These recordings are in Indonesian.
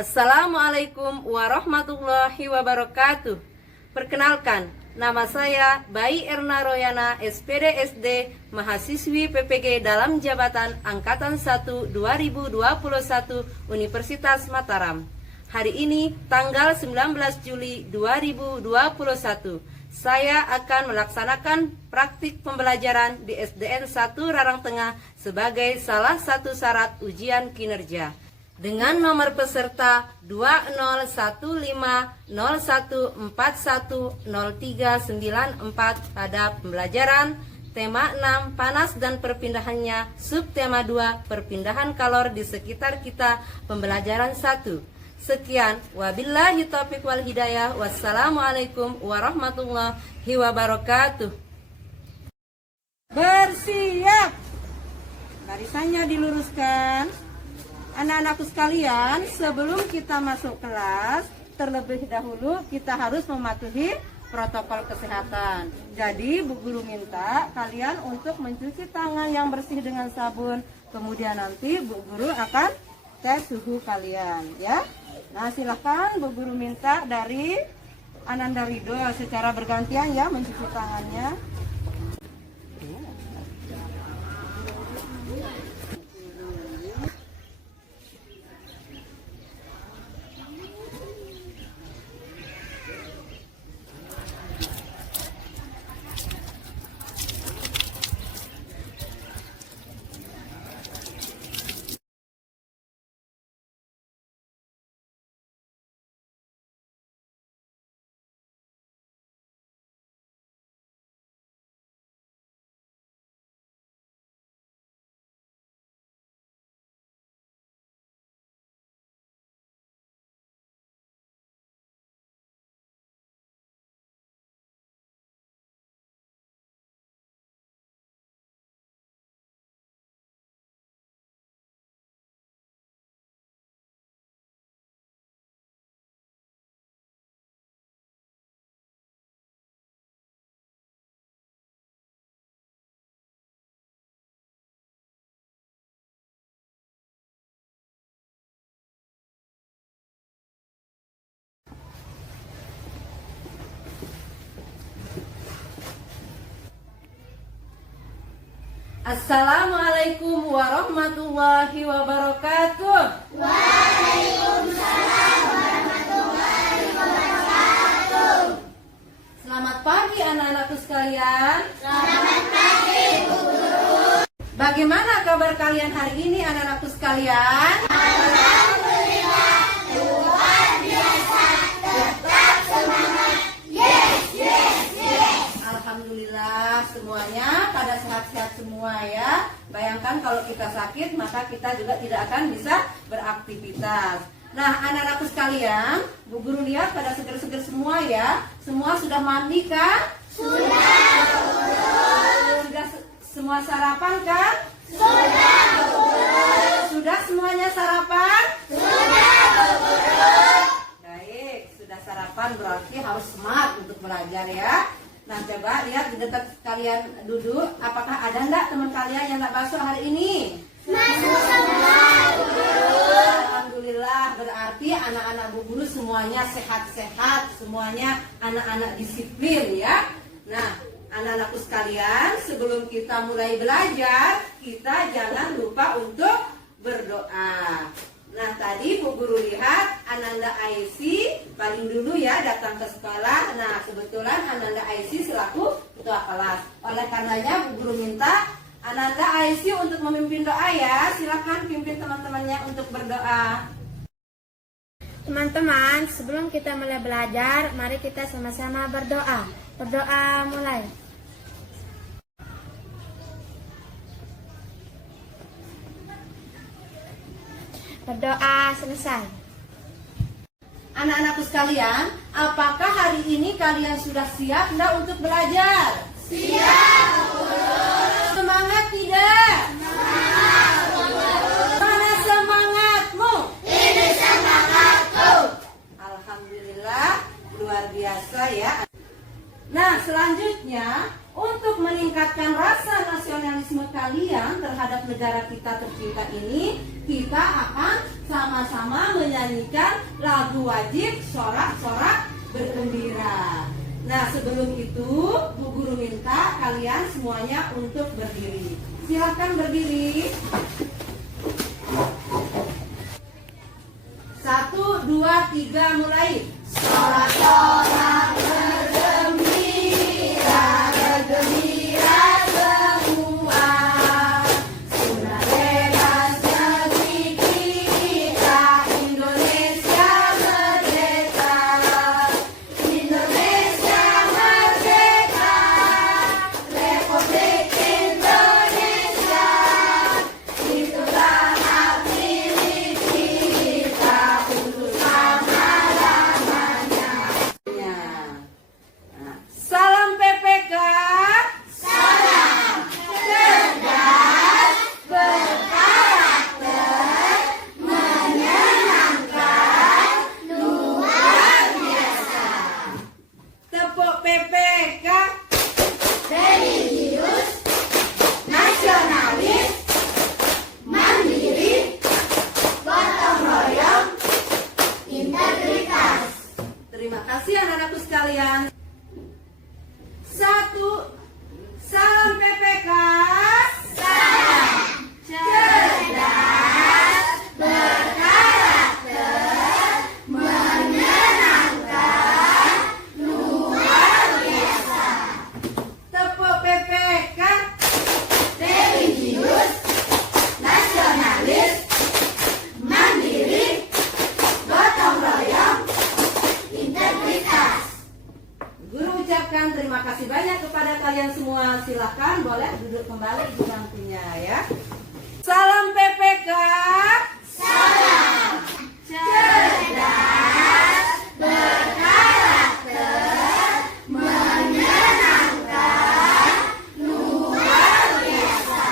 Assalamualaikum warahmatullahi wabarakatuh. Perkenalkan, nama saya Bayi Erna Royana, SPD SD, mahasiswi PPG dalam jabatan Angkatan 1 2021 Universitas Mataram. Hari ini tanggal 19 Juli 2021, saya akan melaksanakan praktik pembelajaran di SDN 1 Rarang Tengah sebagai salah satu syarat ujian kinerja. Dengan nomor peserta 201501410394 pada pembelajaran tema 6 panas dan perpindahannya, subtema 2 perpindahan kalor di sekitar kita, pembelajaran 1. Sekian, wabillahi taufiq wal hidayah. Wassalamualaikum warahmatullahi wabarakatuh. Bersiap. Barisannya diluruskan. Anak-anakku sekalian, sebelum kita masuk kelas, terlebih dahulu kita harus mematuhi protokol kesehatan. Jadi Bu Guru minta kalian untuk mencuci tangan yang bersih dengan sabun. Kemudian nanti Bu Guru akan tes suhu kalian, ya. Nah, silahkan Bu Guru minta dari Ananda Ridho secara bergantian ya mencuci tangannya. Assalamualaikum warahmatullahi wabarakatuh. Waalaikumsalam warahmatullahi wabarakatuh. Selamat pagi anak-anakku sekalian. Selamat pagi Bu Guru. Bagaimana kabar kalian hari ini anak-anakku sekalian? Alhamdulillah luar biasa. Tetap semangat. Yes, yes, yes. Alhamdulillah semuanya pada sehat-sehat semua ya. Bayangkan kalau kita sakit maka kita juga tidak akan bisa beraktivitas. Nah anak-anakku sekalian, Bu Guru lihat pada seger-seger semua ya. Semua sudah mandi kan? Sudah. Sudah semua sarapan kan? Sudah Bu Guru. Sudah semuanya sarapan? Sudah Bu Guru. Baik, sudah sarapan berarti harus semangat untuk belajar ya. Nah coba lihat di dekat kalian duduk, apakah ada enggak teman kalian yang enggak basuh hari ini? Masuk semua Bu Guru. Alhamdulillah, berarti anak-anak Bu Guru semuanya sehat-sehat, semuanya anak-anak disiplin ya. Nah anak-anakku sekalian, sebelum kita mulai belajar, kita jangan lupa untuk berdoa. Nah tadi Bu Guru lihat Ananda Aisy paling dulu ya datang ke sekolah. Nah kebetulan Ananda Aisy selaku ketua kelas. Oleh karenanya Bu Guru minta Ananda Aisy untuk memimpin doa ya. Silakan pimpin teman-temannya untuk berdoa. Teman-teman, sebelum kita mulai belajar, mari kita sama-sama berdoa. Berdoa mulai. Berdoa selesai. Anak-anakku sekalian, apakah hari ini kalian sudah siap enggak untuk belajar? Siap Bu Guru. Semangat tidak? Semangat Bu Guru. Mana semangatmu? Ini semangatku. Alhamdulillah, luar biasa ya. Nah, selanjutnya untuk meningkatkan rasa nasionalisme kalian kalian terhadap negara kita tercinta ini, kita akan sama-sama menyanyikan lagu wajib sorak-sorak bergembira. Nah, sebelum itu Bu Guru minta kalian semuanya untuk berdiri. Silakan berdiri. 1, 2, 3 mulai. Sorak-sorak bergembira, bergembira semua. Sudah bebas negeri kita, Indonesia merdeka. Indonesia merdeka, Republik Indonesia. Itulah hak milik kita untuk selama-lamanya. Nah, salam PPK. Salam cerdas, berkarakter, menyenangkan, luar biasa. Tepuk PPK. Religius, nasionalis, mandiri, gotong royong, integritas. Terima kasih anak-anakku sekalian. 1. Salam PPK. Salam cerdas, berkarakter, menyenangkan, luar biasa. Tepuk PPK. Religius, nasionalis, mandiri, gotong royong, integritas. Guru ucapkan terima kasih banyak kepada kalian semua. Silakan boleh duduk kembali di bangkunya ya. Salam PPK. Salam cerdas, berkarakter, menyenangkan, luar biasa.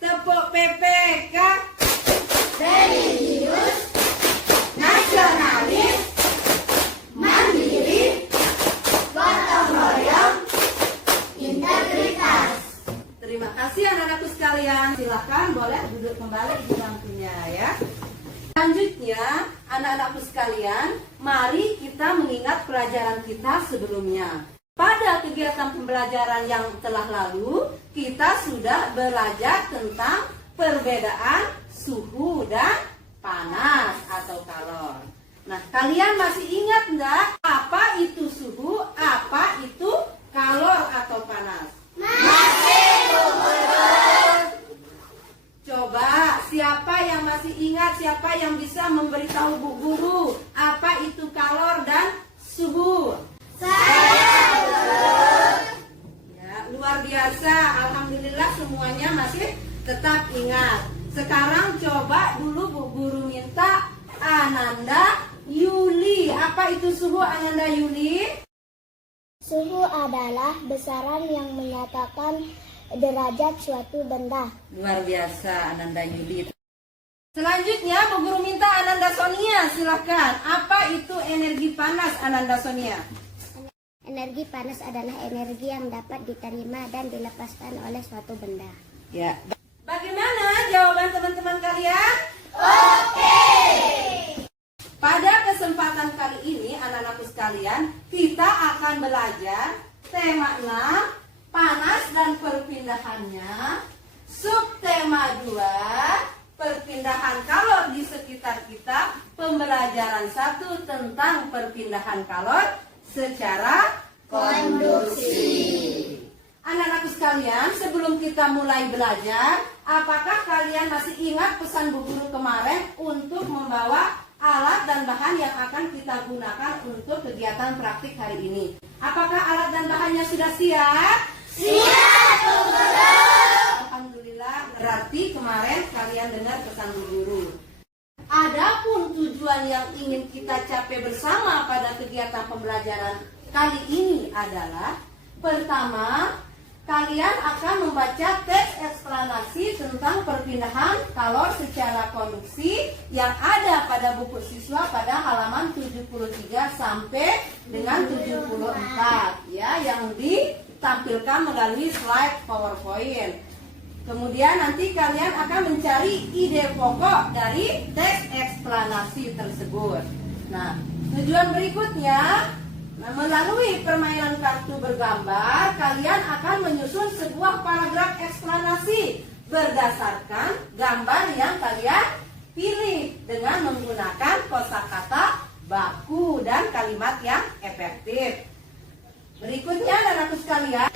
Tepuk PPK. Religius, nasionalis, mandiri, gotong royong, integritas. Terima kasih anak-anakku sekalian. Silakan boleh duduk kembali di bangkunya ya. Selanjutnya, anak-anakku sekalian, mari kita mengingat pelajaran kita sebelumnya. Pada kegiatan pembelajaran yang telah lalu, kita sudah belajar tentang perbedaan suhu dan panas atau kalor. Nah, kalian masih ingat enggak apa itu suhu, apa itu kalor atau panas? Masih, Bu Guru. Coba, siapa yang masih ingat, siapa yang bisa memberitahu Bu Guru apa itu kalor dan suhu? Saya, Bu Guru. Ya, luar biasa. Alhamdulillah semuanya masih tetap ingat. Sekarang coba dulu Bu Guru minta Ananda Yuli. Apa itu suhu Ananda Yuli? Suhu adalah besaran yang menyatakan derajat suatu benda. Luar biasa Ananda Yuli. Selanjutnya Bu Guru minta Ananda Sonia. Silahkan. Apa itu energi panas Ananda Sonia? Energi panas adalah energi yang dapat diterima dan dilepaskan oleh suatu benda. Ya. Bagaimana jawaban teman-teman kalian? Oke. Pada kesempatan kali ini anak-anakku sekalian, kita akan belajar tema 6, panas dan perpindahannya. Subtema 2, perpindahan kalor di sekitar kita. Pembelajaran 1 tentang perpindahan kalor secara konduksi. Anak-anakku sekalian, sebelum kita mulai belajar, apakah kalian masih ingat pesan Bu Guru kemarin untuk membawa alat dan bahan yang akan kita gunakan untuk kegiatan praktik hari ini? Apakah alat dan bahannya sudah siap? Siap, Bu Guru. Alhamdulillah, berarti kemarin kalian dengar pesan Bu Guru. Adapun tujuan yang ingin kita capai bersama pada kegiatan pembelajaran kali ini adalah pertama, kalian akan membaca teks eksplanasi tentang perpindahan kalor secara konduksi yang ada pada buku siswa pada halaman 73 sampai dengan 74 ya, yang ditampilkan melalui slide PowerPoint. Kemudian nanti kalian akan mencari ide pokok dari teks eksplanasi tersebut. Nah, tujuan berikutnya, melalui permainan kartu bergambar, kalian akan menyusun sebuah paragraf eksplanasi berdasarkan gambar yang kalian pilih dengan menggunakan kosakata, baku, dan kalimat yang efektif. Berikutnya anak-anakku sekalian,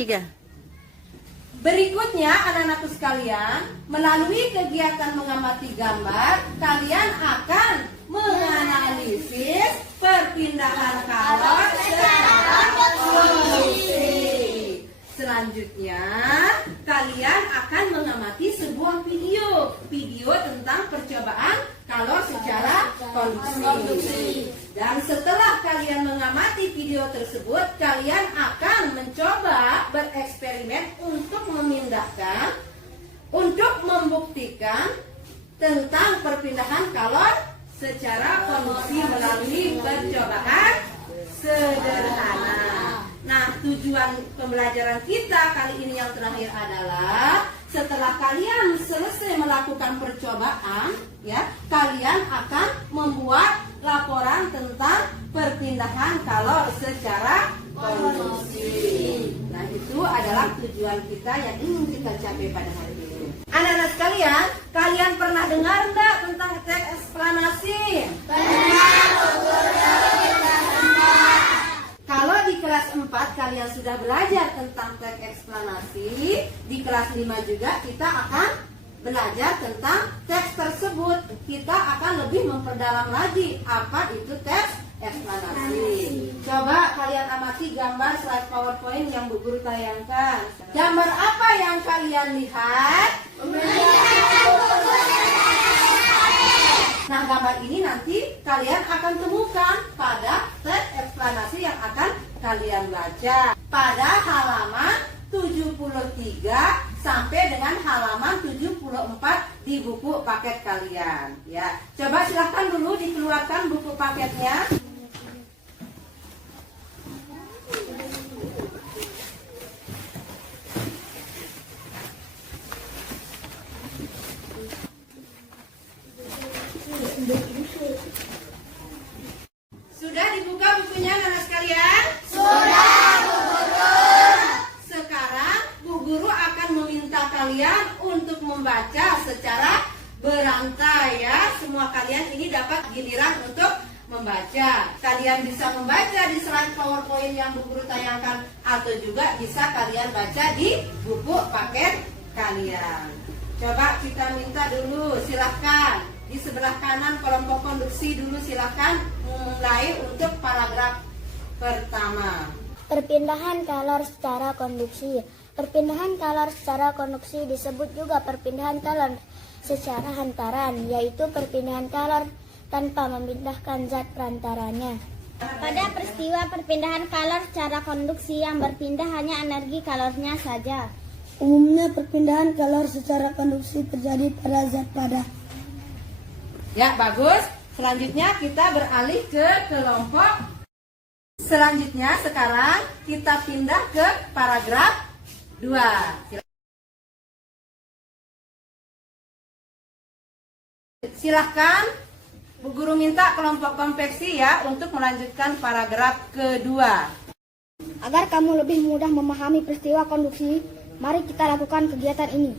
anak-anakku sekalian, melalui kegiatan mengamati gambar, kalian akan menganalisis perpindahan kalor secara kondisi. Selanjutnya, kalian akan mengamati sebuah video tentang percobaan kalor secara konduksi. Dan setelah kalian mengamati video tersebut, kalian akan mencoba bereksperimen untuk membuktikan tentang perpindahan kalor secara konduksi melalui percobaan sederhana. Nah, tujuan pembelajaran kita kali ini yang terakhir adalah setelah kalian selesai melakukan percobaan, ya, kalian akan membuat laporan tentang perpindahan kalor secara konduksi. Nah, itu adalah tujuan kita yang ingin kita capai pada hari ini. Anak-anak sekalian, kalian pernah dengar enggak tentang teks eksplanasi? Kalau di kelas 4 kalian sudah belajar tentang teks eksplanasi, di kelas 5 juga kita akan belajar tentang teks tersebut. Kita akan lebih memperdalam lagi apa itu teks eksplanasi. Coba kalian amati gambar slide PowerPoint yang Bu Guru tayangkan. Gambar apa yang kalian lihat? Nah, gambar ini nanti kalian akan temukan pada teks eksplanasi yang akan kalian baca pada halaman 73 sampai dengan halaman 74 di buku paket kalian, ya. Coba silahkan dulu dikeluarkan buku paketnya. Sudah dibuka bukunya anak sekalian? Sudah, Bu Guru. Sekarang Bu Guru akan meminta kalian untuk membaca secara berantai, ya. Semua kalian ini dapat giliran untuk membaca. Kalian bisa membaca di slide PowerPoint yang Bu Guru tayangkan, atau juga bisa kalian baca di buku paket kalian. Coba kita minta dulu, silahkan. Di sebelah kanan kelompok konduksi dulu silahkan mulai untuk paragraf pertama. Perpindahan kalor secara konduksi. Perpindahan kalor secara konduksi disebut juga perpindahan kalor secara hantaran, yaitu perpindahan kalor tanpa memindahkan zat perantaranya. Pada peristiwa perpindahan kalor secara konduksi, yang berpindah hanya energi kalornya saja. Umumnya perpindahan kalor secara konduksi terjadi pada zat padat. Ya, bagus. Selanjutnya kita beralih ke kelompok. Selanjutnya sekarang kita pindah ke paragraf 2. Silahkan Bu Guru minta kelompok konveksi, ya, untuk melanjutkan paragraf kedua. Agar kamu lebih mudah memahami peristiwa konduksi, mari kita lakukan kegiatan ini.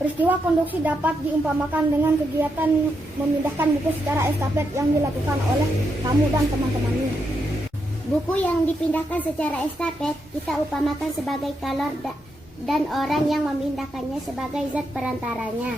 Peristiwa konduksi dapat diumpamakan dengan kegiatan memindahkan buku secara estafet yang dilakukan oleh kamu dan teman-temanmu. Buku yang dipindahkan secara estafet kita upamakan sebagai kalor dan orang yang memindahkannya sebagai zat perantaranya.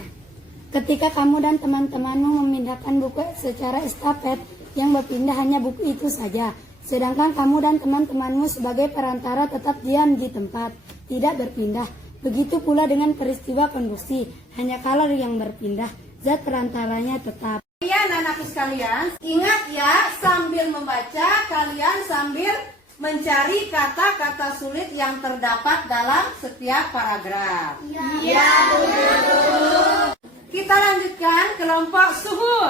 Ketika kamu dan teman-temanmu memindahkan buku secara estafet, yang berpindah hanya buku itu saja. Sedangkan kamu dan teman-temanmu sebagai perantara tetap diam di tempat, tidak berpindah. Begitu pula dengan peristiwa konduksi, hanya kalor yang berpindah, zat perantaranya tetap. Ya, anak-anakku sekalian, ingat ya, sambil membaca kalian sambil mencari kata-kata sulit yang terdapat dalam setiap paragraf. Ya, Bu Guru. Kita lanjutkan kelompok suhu.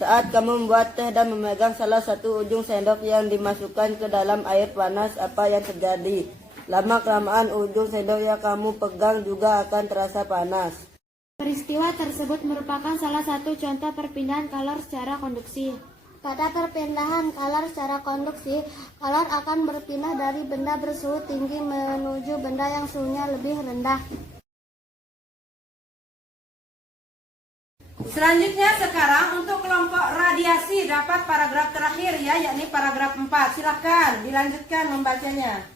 Saat kamu membuat teh dan memegang salah satu ujung sendok yang dimasukkan ke dalam air panas, apa yang terjadi? Lama-kelamaan ujung sendok yang kamu pegang juga akan terasa panas. Peristiwa tersebut merupakan salah satu contoh perpindahan kalor secara konduksi. Pada perpindahan kalor secara konduksi, kalor akan berpindah dari benda bersuhu tinggi menuju benda yang suhunya lebih rendah. Selanjutnya sekarang untuk kelompok radiasi dapat paragraf terakhir ya, yakni paragraf 4. Silahkan dilanjutkan membacanya.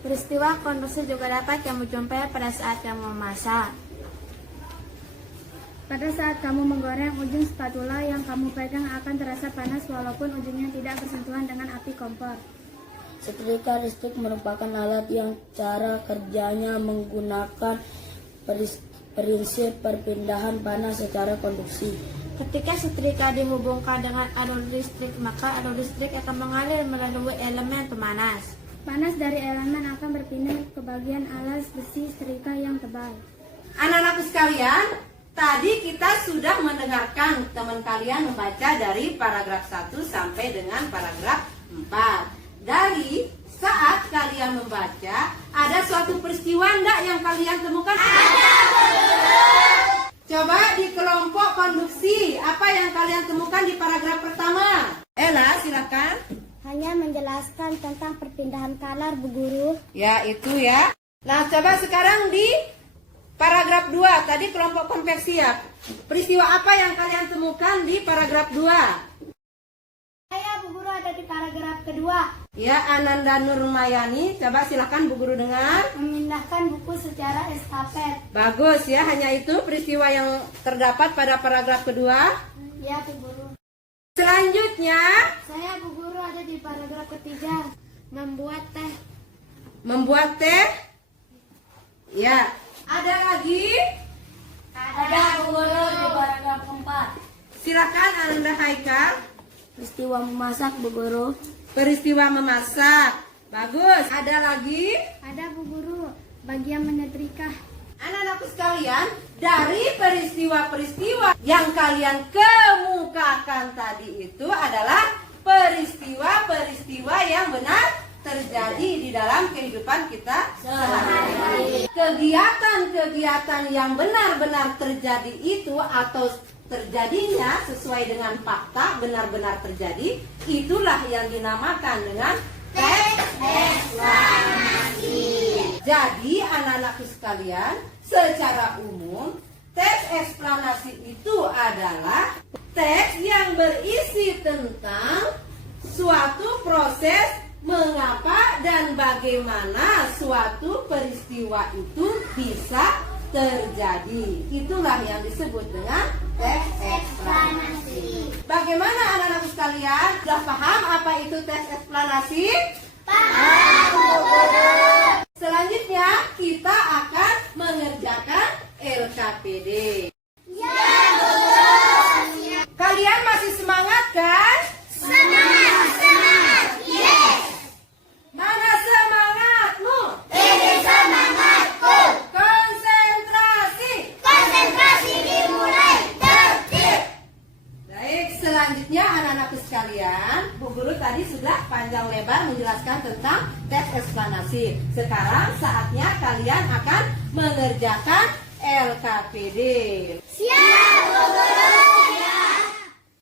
Peristiwa konduksi juga dapat kamu jumpai pada saat kamu memasak. Pada saat kamu menggoreng, ujung spatula yang kamu pegang akan terasa panas walaupun ujungnya tidak bersentuhan dengan api kompor. Setrika listrik merupakan alat yang cara kerjanya menggunakan prinsip perpindahan panas secara konduksi. Ketika setrika dihubungkan dengan alur listrik, maka alur listrik akan mengalir melalui elemen pemanas. Panas dari elemen akan berpindah ke bagian alas besi setrika yang tebal. Anak-anakku sekalian, tadi kita sudah mendengarkan teman kalian membaca dari paragraf 1 sampai dengan paragraf 4. Dari saat kalian membaca, ada suatu peristiwa enggak yang kalian temukan? Ada, coba di kelompok konduksi, apa yang kalian temukan di paragraf pertama? Ella, silakan. Hanya menjelaskan tentang perpindahan kalor, Bu Guru. Ya, itu ya. Nah, coba sekarang di paragraf 2, tadi kelompok konveksi ya. Peristiwa apa yang kalian temukan di paragraf 2? Saya, Bu Guru, ada di paragraf kedua. Ya, Ananda Nurmayani, coba silakan Bu Guru dengar. Memindahkan buku secara estafet. Bagus ya, hanya itu peristiwa yang terdapat pada paragraf kedua. Ya, Bu Guru. Selanjutnya, Saya, Bu Guru, ada di paragraf ketiga. Membuat teh. membuat teh. Ya, ada lagi? Ada, Bu Guru, di paragraf 4. Silakan Ananda Haikal. Peristiwa memasak, Bu Guru. Peristiwa memasak. Bagus. Ada lagi? Ada, Bu Guru, bagian menyetrika. Anak-anakku sekalian, dari peristiwa-peristiwa yang kalian kemukakan tadi itu adalah peristiwa-peristiwa yang benar terjadi di dalam kehidupan kita sehari-hari. Kegiatan-kegiatan yang benar-benar terjadi itu atau terjadinya sesuai dengan fakta benar-benar terjadi, itulah yang dinamakan dengan teks eksplanasi. Jadi anak-anakku sekalian, secara umum teks eksplanasi itu adalah teks yang berisi tentang suatu proses mengapa dan bagaimana suatu peristiwa itu bisa terjadi. Itulah yang disebut dengan teks eksplanasi. Bagaimana anak-anak sekalian? Sudah paham apa itu teks eksplanasi? Paham, Bu Guru. Selanjutnya kita akan mengerjakan LKPD. Ya, Bu Guru. Kalian masih semangat kan? Semangat. Yes. Mana semangatmu? Ini semangatku. Konsentrasi. Konsentrasi dimulai. Tertib. Baik, selanjutnya anak-anakku sekalian, Bu Guru tadi sudah panjang lebar menjelaskan tentang teks eksplanasi. Sekarang saatnya kalian akan mengerjakan LKPD. Siap, Bu Guru.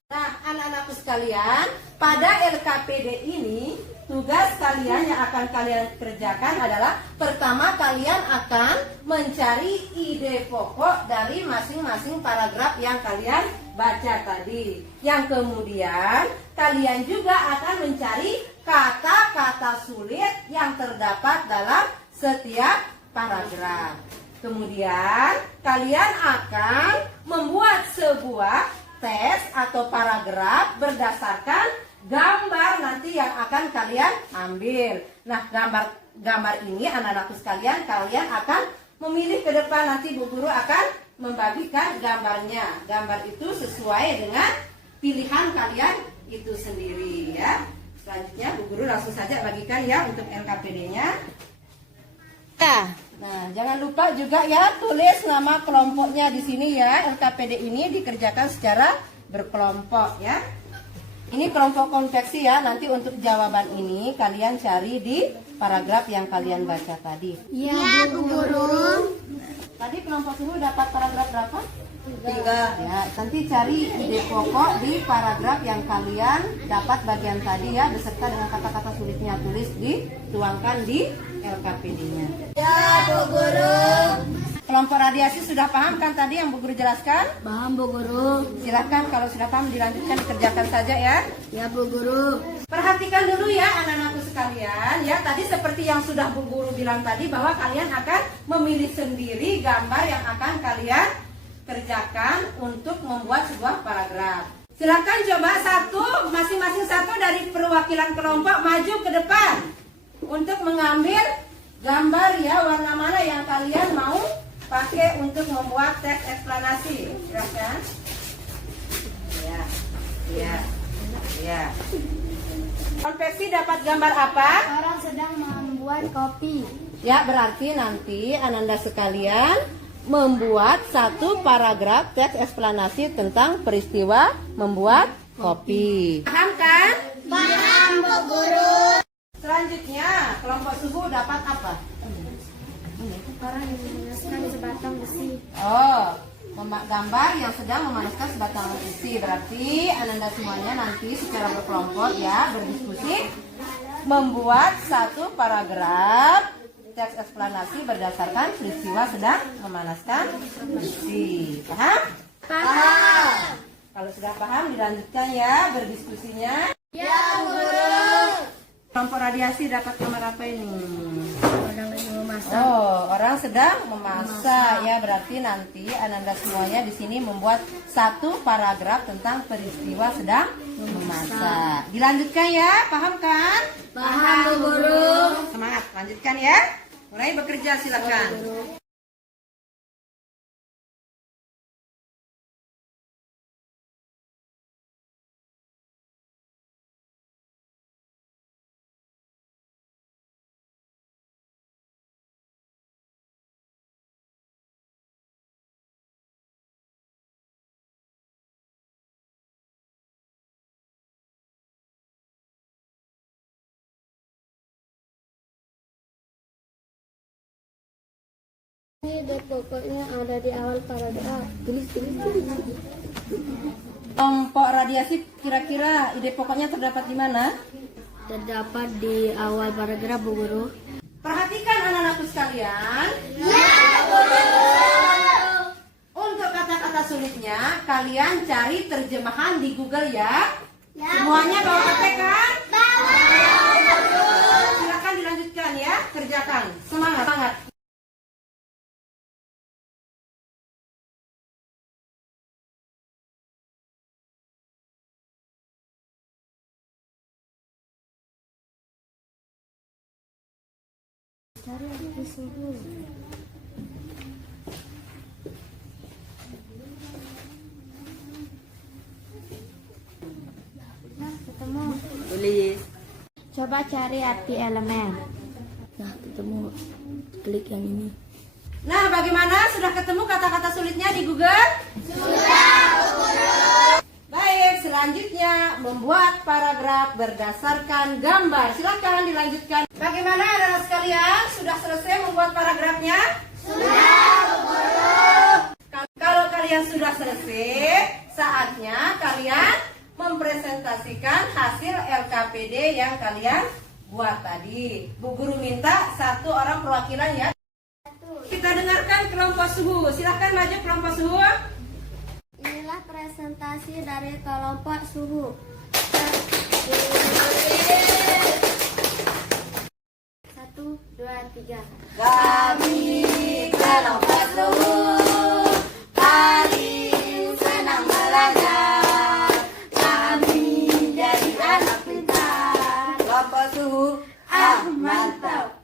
Nah, anak-anakku sekalian, pada LKPD ini tugas kalian yang akan kalian kerjakan adalah pertama kalian akan mencari ide pokok dari masing-masing paragraf yang kalian baca tadi. Yang kemudian kalian juga akan mencari kata-kata sulit yang terdapat dalam setiap paragraf. Kemudian kalian akan membuat sebuah teks atau paragraf berdasarkan gambar nanti yang akan kalian ambil. Nah, gambar ini anak-anakku sekalian, kalian akan memilih ke depan, nanti Bu Guru akan membagikan gambarnya. Gambar itu sesuai dengan pilihan kalian itu sendiri ya. Selanjutnya Bu Guru langsung saja bagikan ya untuk LKPD-nya. Nah, jangan lupa juga ya tulis nama kelompoknya di sini ya. LKPD ini dikerjakan secara berkelompok ya. Ini kelompok konveksi ya. Nanti untuk jawaban ini kalian cari di paragraf yang kalian baca tadi. Ya, Bu Guru. Tadi kelompok suhu dapat paragraf berapa? 3. Ya, nanti cari ide pokok di paragraf yang kalian dapat bagian tadi ya, beserta dengan kata-kata sulitnya. Tulis dituangkan di LKPD-nya. Ya, Bu Guru. Kelompok radiasi sudah paham kan tadi yang Bu Guru jelaskan? Paham Bu Guru. Silahkan kalau sudah paham dilanjutkan, dikerjakan saja ya. Ya Bu Guru. Perhatikan dulu ya anak-anakku sekalian ya. Tadi seperti yang sudah Bu Guru bilang tadi bahwa kalian akan memilih sendiri gambar yang akan kalian kerjakan untuk membuat sebuah paragraf. Silakan coba masing-masing satu dari perwakilan kelompok maju ke depan untuk mengambil gambar ya, warna mana yang kalian mau pakai untuk membuat teks eksplanasi. Silakan. Ya. Konveksi dapat gambar apa? Orang sedang membuat kopi. Ya, berarti nanti Ananda sekalian membuat satu paragraf teks eksplanasi tentang peristiwa membuat kopi. Paham kan? Paham, Bu Guru. Selanjutnya, kelompok suhu dapat apa? Orang yang memanaskan sebatang besi. Oh, gambar yang sedang memanaskan sebatang besi. Berarti Ananda semuanya nanti secara berkelompok ya, berdiskusi membuat satu paragraf teks eksplanasi berdasarkan peristiwa sedang memanaskan besi. Paham? Paham. Kalau sudah paham dilanjutkan ya berdiskusinya. Ya, Bu Guru. Kelompok radiasi dapat gambar apa ini? Orang yang memasak. Oh, orang sedang memasak ya, berarti nanti Ananda semuanya di sini membuat satu paragraf tentang peristiwa sedang memasak. Dilanjutkan ya, paham kan? Paham, Bu Guru. Semangat, lanjutkan ya. Mulai bekerja silakan. Ide pokoknya ada di awal paragraf. Tulis. Kelompok radiasi kira-kira ide pokoknya terdapat di mana? Terdapat di awal paragraf, Bu Guru. Perhatikan anak-anakku sekalian. Ya, Bu Guru. Untuk kata-kata sulitnya, kalian cari terjemahan di Google ya. Ya, Semuanya bawa HP kan? Bawa, Bu Guru. Silakan dilanjutkan ya, kerjakan. Semangat. Cari di suhu. Nah, ketemu. Tulis. Coba cari arti elemen. Nah, ketemu. Klik yang ini. Nah, bagaimana? Sudah ketemu kata-kata sulitnya di Google? Sudah, Bu Guru. Baik, selanjutnya membuat paragraf berdasarkan gambar. Silakan dilanjutkan. Bagaimana anak-anak sekalian? Sudah selesai membuat paragrafnya? Sudah, Bu Guru. Kalau kalian sudah selesai, saatnya kalian mempresentasikan hasil LKPD yang kalian buat tadi. Bu Guru minta satu orang perwakilan ya. Kita dengarkan kelompok suhu. Silakan maju kelompok suhu. Inilah presentasi dari kelompok suhu. 1, 2, 3. Kami kelompok suhu paling senang belajar. Kami jadi anak pintar. Kelompok suhu. Mantap.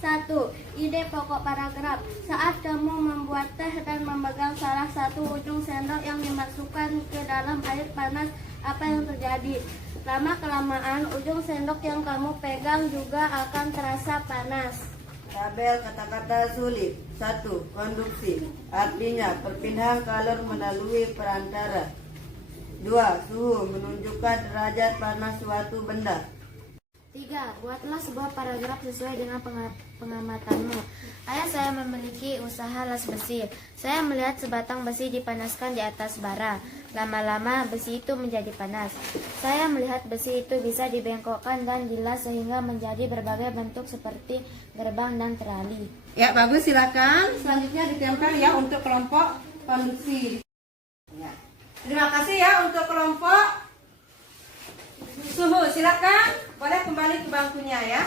1. Ide pokok paragraf. Saat kamu membuat teh dan memegang salah satu ujung sendok yang dimasukkan ke dalam air panas, apa yang terjadi? Lama-kelamaan ujung sendok yang kamu pegang juga akan terasa panas. Tabel kata-kata sulit. 1. Konduksi. Artinya perpindahan kalor melalui perantara. 2. Suhu menunjukkan derajat panas suatu benda. 3. Buatlah sebuah paragraf sesuai dengan pengamatanmu. Ayah saya memiliki usaha las besi. Saya melihat sebatang besi dipanaskan di atas bara. Lama-lama besi itu menjadi panas. Saya melihat besi itu bisa dibengkokkan dan dilas sehingga menjadi berbagai bentuk seperti gerbang dan terali. Ya, bagus, silakan. Selanjutnya ditempel ya untuk kelompok konduksi. Ya. Terima kasih ya untuk kelompok suhu. Silakan. Boleh kembali ke bangkunya ya.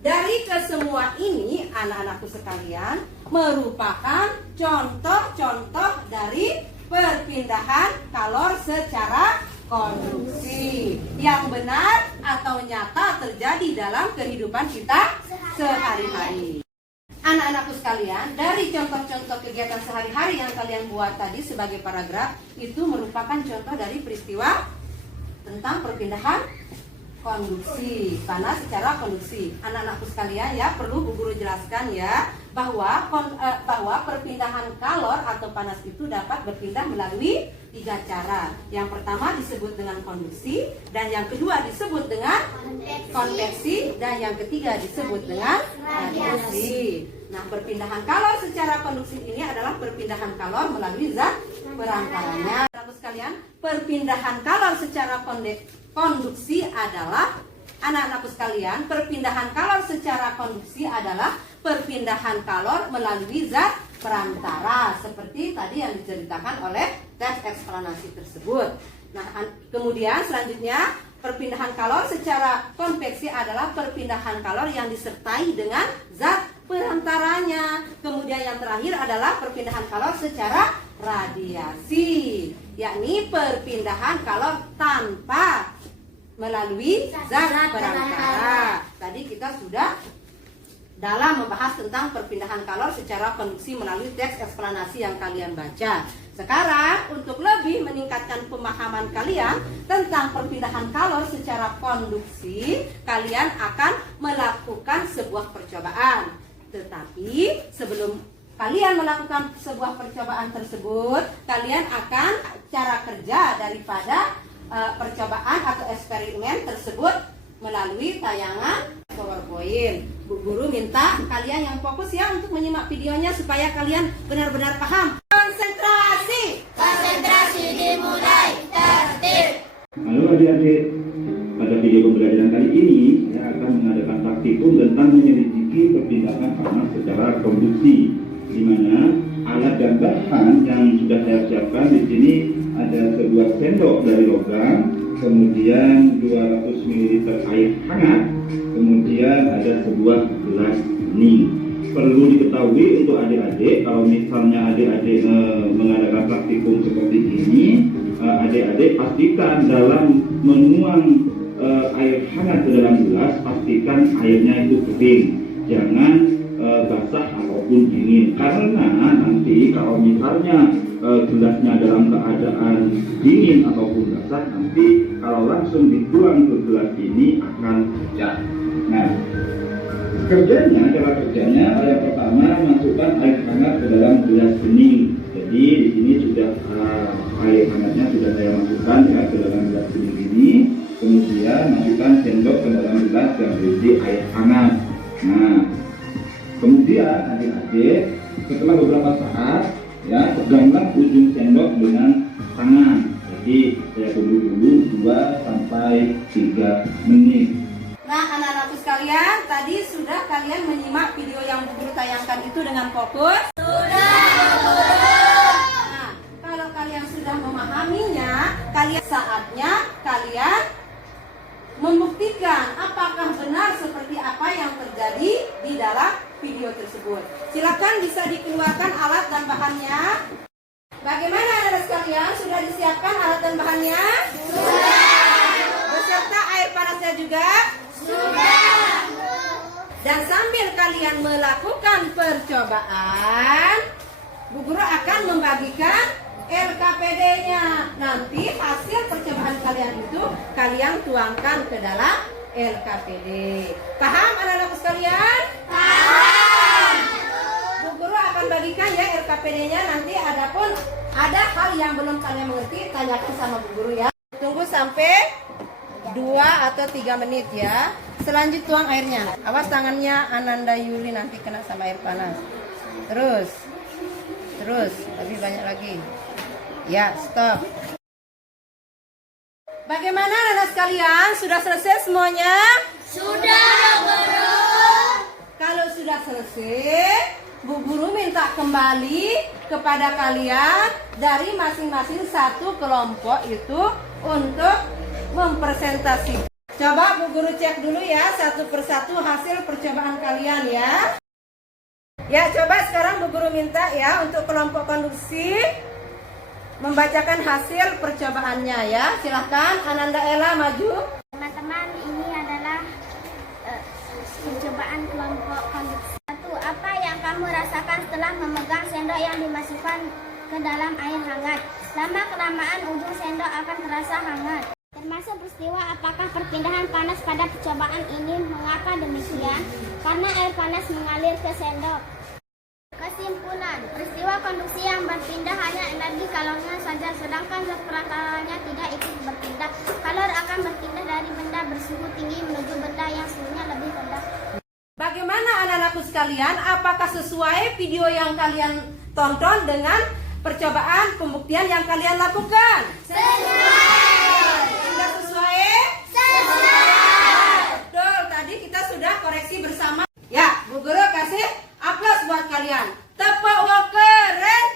Dari kesemua ini, anak-anakku sekalian, merupakan contoh-contoh dari perpindahan kalor secara konduksi yang benar atau nyata terjadi dalam kehidupan kita sehari-hari. Anak-anakku sekalian, dari contoh-contoh kegiatan sehari-hari yang kalian buat tadi sebagai paragraf, itu merupakan contoh dari peristiwa tentang perpindahan konduksi, panas secara konduksi. Anak-anakku sekalian ya, perlu Bu Guru jelaskan ya bahwa perpindahan kalor atau panas itu dapat berpindah melalui 3 cara. Yang pertama disebut dengan konduksi, dan yang kedua disebut dengan konveksi, dan yang ketiga disebut dengan radiasi. Nah, perpindahan kalor secara konduksi ini adalah perpindahan kalor melalui zat perantaranya. Anak-anakku sekalian, perpindahan kalor secara konduksi adalah perpindahan kalor secara konduksi adalah perpindahan kalor melalui zat perantara seperti tadi yang diceritakan oleh teks eksplanasi tersebut. Nah, kemudian selanjutnya perpindahan kalor secara konveksi adalah perpindahan kalor yang disertai dengan zat perantaranya. Kemudian yang terakhir adalah perpindahan kalor secara radiasi, yakni perpindahan kalor tanpa melalui zat perantara. Tadi kita sudah dalam membahas tentang perpindahan kalor secara konduksi melalui teks eksplanasi yang kalian baca. Sekarang untuk lebih meningkatkan pemahaman kalian tentang perpindahan kalor secara konduksi, kalian akan melakukan sebuah percobaan. Tetapi sebelum kalian melakukan sebuah percobaan tersebut, kalian akan cara kerja daripada percobaan atau eksperimen tersebut melalui tayangan PowerPoint. Bu Guru minta kalian yang fokus ya untuk menyimak videonya supaya kalian benar-benar paham. Konsentrasi. Konsentrasi dimulai. Tertib. Halo adik-adik, pada video pembelajaran kali ini saya akan mengadakan praktikum tentang menyelidiki perpindahan panas secara konduksi, di mana alat dan bahan yang sudah saya siapkan di sini ada sebuah sendok dari logam, kemudian 200 ml air hangat, kemudian ada sebuah gelas bening. Perlu diketahui untuk adik-adik, kalau misalnya adik-adik mengadakan praktikum seperti ini, adik-adik pastikan dalam menuang air hangat ke dalam gelas, pastikan airnya itu kering, jangan basah ataupun dingin. Karena nanti kalau misalnya gelasnya dalam keadaan dingin ataupun basah, nanti kalau langsung dituang ke gelas ini akan pecah. Nah, cara kerjanya yang pertama masukkan air hangat ke dalam gelas bening. Jadi di sini sudah air hangatnya sudah saya masukkan ya ke dalam gelas bening ini. Kemudian masukkan sendok ke dalam gelas yang berisi air hangat. Nah, kemudian adik-adik setelah beberapa saat ya peganglah ujung sendok dengan tangan. Jadi saya tunggu dulu 2 sampai 3 menit. Nah, anak-anakku sekalian, tadi sudah kalian menyimak video yang Bu Guru tayangkan itu dengan fokus? Nah, kalau kalian sudah memahaminya, saatnya kalian membuktikan apakah benar seperti apa yang terjadi di dalam video tersebut. Silakan bisa dikeluarkan alat dan bahannya. Bagaimana anak-anak sekalian? Sudah disiapkan alat dan bahannya? Sudah. Beserta air panasnya juga? Sudah. Dan sambil kalian melakukan percobaan, Bu Guru akan membagikan LKPD-nya. Nanti hasil percobaan kalian itu kalian tuangkan ke dalam LKPD. Paham anak-anakku sekalian? Paham. Bu Guru akan bagikan ya LKPD-nya nanti, adapun ada hal yang belum kalian mengerti tanyakan sama Bu Guru ya. Tunggu sampai 2 atau 3 menit ya. Selanjut tuang airnya. Awas tangannya Ananda Yuli nanti kena sama air panas. Terus, lebih banyak lagi. Ya, stop. Bagaimana anak sekalian? Sudah selesai semuanya? Sudah, Guru. Kalau sudah selesai, Bu Guru minta kembali kepada kalian dari masing-masing satu kelompok itu untuk mempresentasikan. Coba Bu Guru cek dulu ya satu persatu hasil percobaan kalian ya. Ya, coba sekarang Bu Guru minta ya untuk kelompok konduksi membacakan hasil percobaannya ya. Silahkan Ananda Ella maju. Teman-teman, ini adalah percobaan kelompok konduksi. 1. Apa yang kamu rasakan setelah memegang sendok yang dimasukkan ke dalam air hangat? Lama-kelamaan ujung sendok akan terasa hangat. Termasuk peristiwa apakah perpindahan panas pada percobaan ini. Mengapa demikian? Karena air panas mengalir ke sendok. Kesimpulan, peristiwa konduksi yang berpindah hanya energi kalornya saja, sedangkan zat perantaranya tidak ikut berpindah. Kalor akan berpindah dari benda bersuhu tinggi menuju benda yang suhunya lebih rendah. Bagaimana anak-anakku sekalian? Apakah sesuai video yang kalian tonton dengan percobaan pembuktian yang kalian lakukan? Sesuai. Sudah sesuai? Sesuai. Betul, tadi kita sudah koreksi bersama. Ya, Bu Guru kasih aplaus buat kalian. Tepuk wah keren.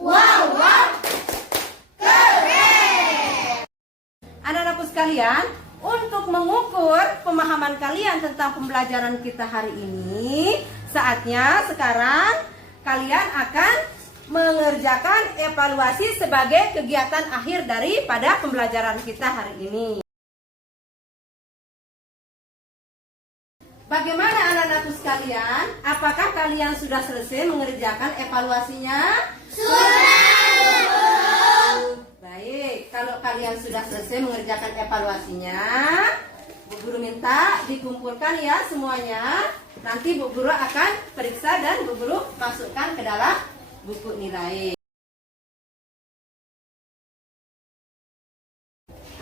Wow, keren. Anak-anakku sekalian, untuk mengukur pemahaman kalian tentang pembelajaran kita hari ini, saatnya sekarang kalian akan mengerjakan evaluasi sebagai kegiatan akhir daripada pembelajaran kita hari ini. Bagaimana anak-anakku sekalian? Apakah kalian sudah selesai mengerjakan evaluasinya? Sudah. Baik, kalau kalian sudah selesai mengerjakan evaluasinya, Bu Guru minta dikumpulkan ya semuanya. Nanti Bu Guru akan periksa dan Bu Guru masukkan ke dalam buku nilai.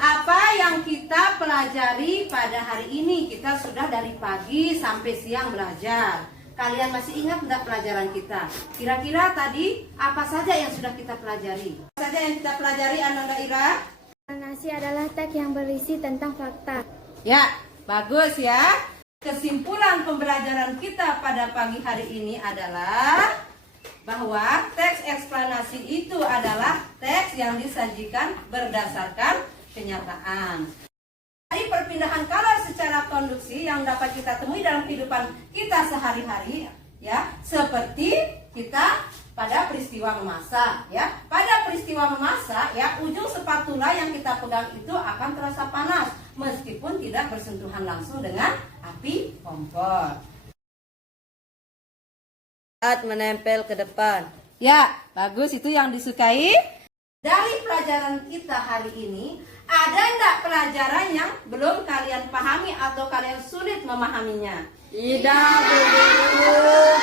Apa yang kita pelajari pada hari ini? Kita sudah dari pagi sampai siang belajar. Kalian masih ingat tidak pelajaran kita? Kira-kira tadi apa saja yang sudah kita pelajari? Apa saja yang kita pelajari, Ananda Ira? Narasi adalah teks yang berisi tentang fakta. Ya, bagus ya. Kesimpulan pembelajaran kita pada pagi hari ini adalah bahwa teks eksplanasi itu adalah teks yang disajikan berdasarkan kenyataan. Dari perpindahan kalor secara konduksi yang dapat kita temui dalam kehidupan kita sehari-hari, ya, seperti kita pada peristiwa memasak, ya. Pada peristiwa memasak, ya, ujung spatula yang kita pegang itu akan terasa panas meskipun tidak bersentuhan langsung dengan api kompor. Saat menempel ke depan. Ya, bagus, itu yang disukai. Dari pelajaran kita hari ini, ada enggak pelajaran yang belum kalian pahami atau kalian sulit memahaminya? Tidak, Bu Guru.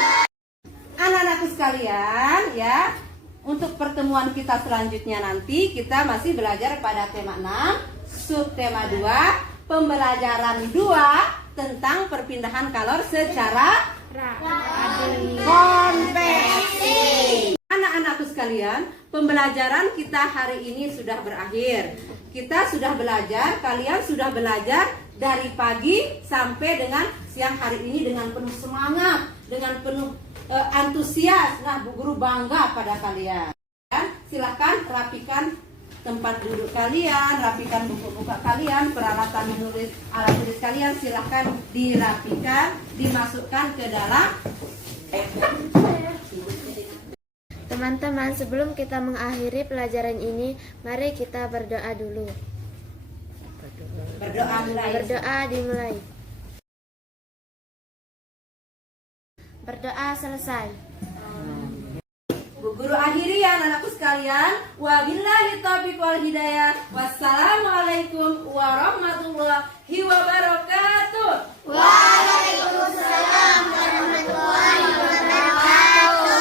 Anak-anakku sekalian, ya, untuk pertemuan kita selanjutnya nanti kita masih belajar pada tema 6, subtema 2, pembelajaran 2 tentang perpindahan kalor secara konveksi. Anak-anakku sekalian, pembelajaran kita hari ini sudah berakhir. Kita sudah belajar, kalian sudah belajar dari pagi sampai dengan siang hari ini dengan penuh semangat, dengan penuh antusias. Nah, Bu Guru bangga pada kalian. Silahkan rapikan tempat duduk kalian, rapikan buku-buku kalian, peralatan menulis, alat tulis kalian silahkan dirapikan, dimasukkan ke dalam. Teman-teman, sebelum kita mengakhiri pelajaran ini, mari kita berdoa dulu. Berdoa dimulai. Berdoa selesai. Bu Guru akhiri ya anak-anakku sekalian. Wabillahi taufiq wal hidayah. Wassalamualaikum warahmatullahi wabarakatuh.